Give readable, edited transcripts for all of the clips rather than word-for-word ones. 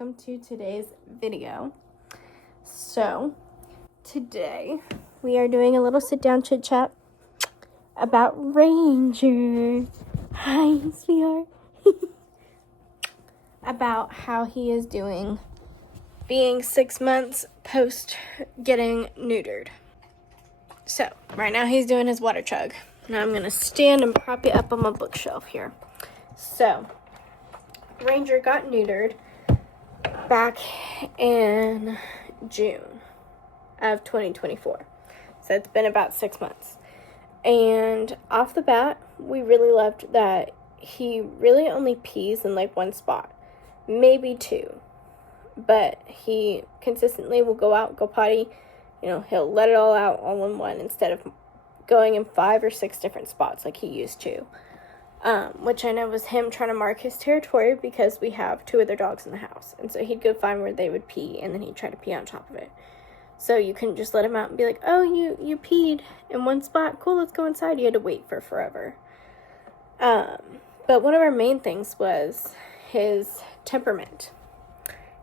welcome to today's video. So, today we are doing a little sit-down chit-chat about Ranger. Hi, sweetheart. About how he is doing being 6 months post getting neutered. So, right now he's doing his water chug. Now I'm going to stand and prop it up on my bookshelf here. So, Ranger got neutered back in June of 2024. So it's been about 6 months. And off the bat, we really loved that he really only pees in like one spot, maybe two. But he consistently will go out, go potty, he'll let it all out all in one instead of going in 5 or 6 different spots like he used to. Which I know was him trying to mark his territory because we have 2 other dogs in the house. And so he'd go find where they would pee, and then he'd try to pee on top of it. So you couldn't just let him out and be like, oh, you peed in one spot. Cool, let's go inside. You had to wait for forever. But one of our main things was his temperament.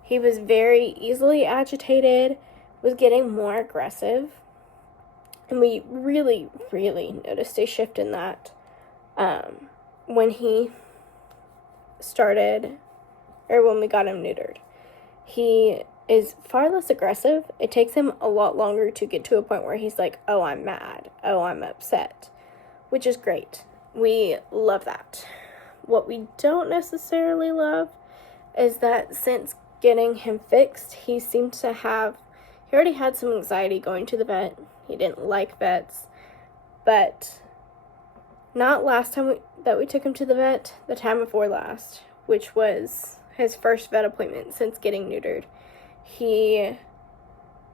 He was very easily agitated, was getting more aggressive. And we really, really noticed a shift in that. When he started, or when we got him neutered. He is far less aggressive. It takes him a lot longer to get to a point where he's like, oh, I'm mad. Oh, I'm upset. Which is great. We love that. What we don't necessarily love is that since getting him fixed, he already had some anxiety going to the vet. He didn't like vets. But not last time that we took him to the vet, the time before last, which was his first vet appointment since getting neutered. He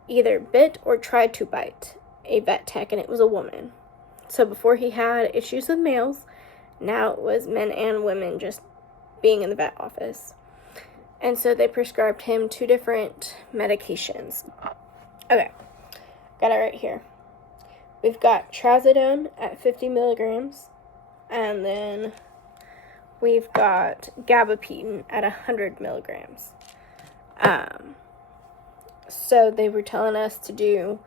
either bit or tried to bite a vet tech, and it was a woman. So before he had issues with males, now it was men and women just being in the vet office. And so they prescribed him 2 different medications. Okay, got it right here. We've got trazodone at 50 milligrams, and then we've got gabapentin at 100 milligrams. So they were telling us to do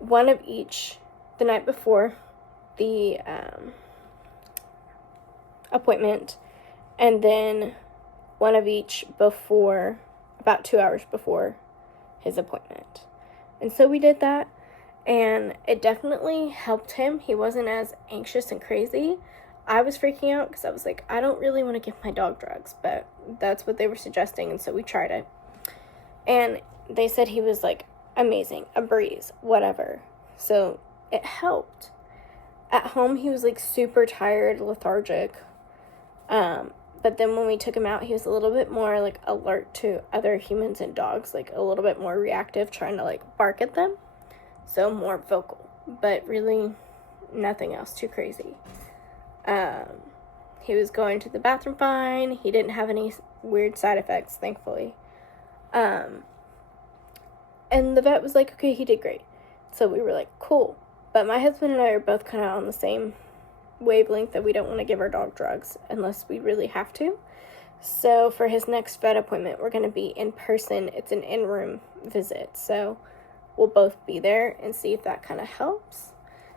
1 of each the night before the appointment, and then 1 of each before, about 2 hours before his appointment. And so we did that. And it definitely helped him. He wasn't as anxious and crazy. I was freaking out because I was like, I don't really want to give my dog drugs, but that's what they were suggesting, and so we tried it. And they said he was like amazing, a breeze, whatever. So it helped. At home, he was like super tired, lethargic. But then when we took him out, he was a little bit more like alert to other humans and dogs, like a little bit more reactive, trying to like bark at them. So more vocal, but really nothing else too crazy. He was going to the bathroom fine. He didn't have any weird side effects, thankfully. And the vet was like, okay, he did great. So we were like, cool. But my husband and I are both kind of on the same wavelength that we don't want to give our dog drugs unless we really have to. So for his next vet appointment, we're going to be in person. It's an in-room visit. So we'll both be there and see if that kind of helps.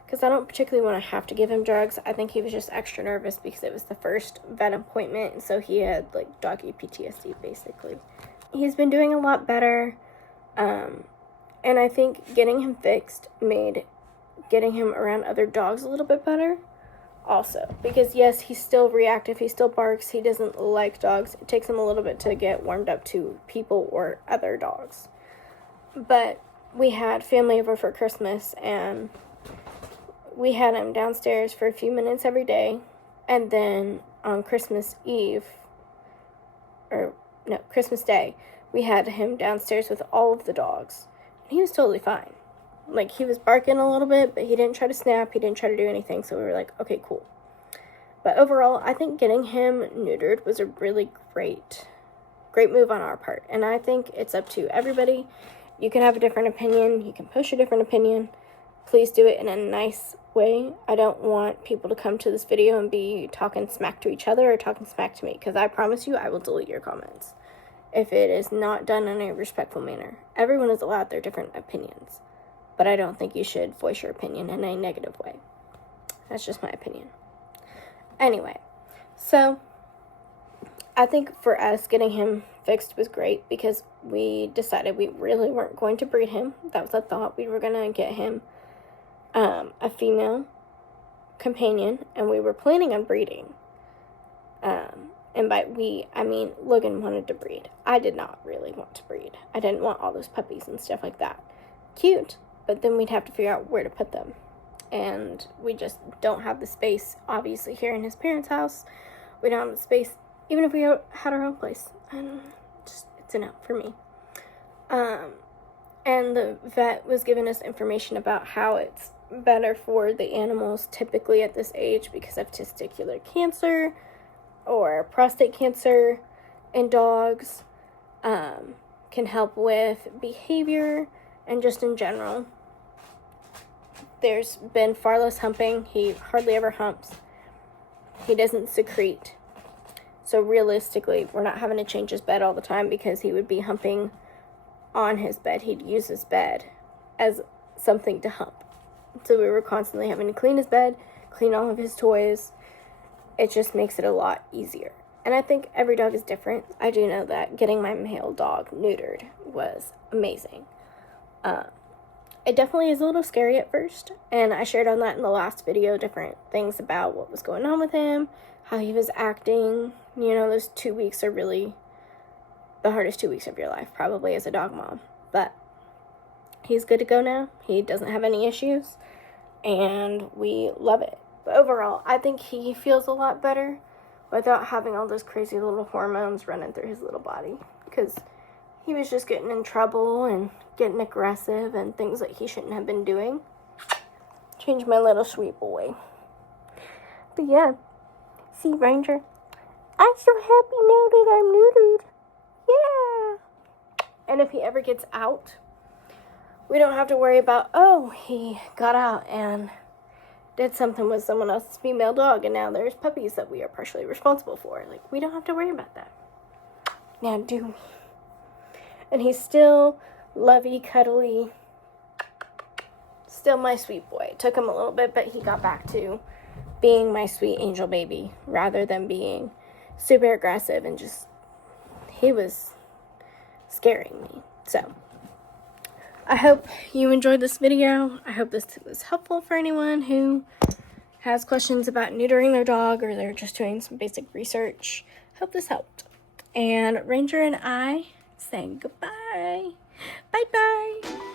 Because I don't particularly want to have to give him drugs. I think he was just extra nervous because it was the first vet appointment. And so he had like doggy PTSD basically. He's been doing a lot better. And I think getting him fixed made getting him around other dogs a little bit better also. Because yes, he's still reactive. He still barks. He doesn't like dogs. It takes him a little bit to get warmed up to people or other dogs. But we had family over for Christmas, and we had him downstairs for a few minutes every day, and then on Christmas Day, we had him downstairs with all of the dogs, and he was totally fine. Like, he was barking a little bit, but he didn't try to snap, he didn't try to do anything, so we were like, okay, cool. But overall, I think getting him neutered was a really great move on our part, and I think it's up to everybody. You can have a different opinion. You can push a different opinion. Please do it in a nice way. I don't want people to come to this video and be talking smack to each other or talking smack to me, because I promise you I will delete your comments. if it is not done in a respectful manner. Everyone is allowed their different opinions, but I don't think you should voice your opinion in a negative way. That's just my opinion. Anyway, so I think for us, getting him fixed was great because we decided we really weren't going to breed him. That was a thought. We were going to get him a female companion, and we were planning on breeding. And by we, I mean Logan wanted to breed. I did not really want to breed. I didn't want all those puppies and stuff like that. Cute, but then we'd have to figure out where to put them. And we just don't have the space, obviously, here in his parents' house. We don't have the space, even if we had our own place. And it's a no for me. And the vet was giving us information about how it's better for the animals typically at this age because of testicular cancer or prostate cancer in dogs, can help with behavior and just in general. There's been far less humping. He hardly ever humps. He doesn't secrete. So realistically, we're not having to change his bed all the time because he would be humping on his bed. He'd use his bed as something to hump. So we were constantly having to clean his bed, clean all of his toys. It just makes it a lot easier. And I think every dog is different. I do know that getting my male dog neutered was amazing. It definitely is a little scary at first. And I shared on that in the last video, different things about what was going on with him, how he was acting. You know, those 2 weeks are really the hardest 2 weeks of your life, probably as a dog mom. But he's good to go now. He doesn't have any issues. And we love it. But overall, I think he feels a lot better without having all those crazy little hormones running through his little body. Because he was just getting in trouble and getting aggressive and things that he shouldn't have been doing. Change my little sweet boy. But yeah. See, Ranger, I'm so happy now that I'm neutered. Yeah. And if he ever gets out, we don't have to worry about, oh, he got out and did something with someone else's female dog, and now there's puppies that we are partially responsible for. Like, we don't have to worry about that. Now, do we? And he's still lovey, cuddly, still my sweet boy. It took him a little bit, but he got back to being my sweet angel baby rather than being super aggressive and just, he was scaring me. So I hope you enjoyed this video. I hope this was helpful for anyone who has questions about neutering their dog or they're just doing some basic research. Hope this helped. And Ranger and I saying goodbye. Bye-bye.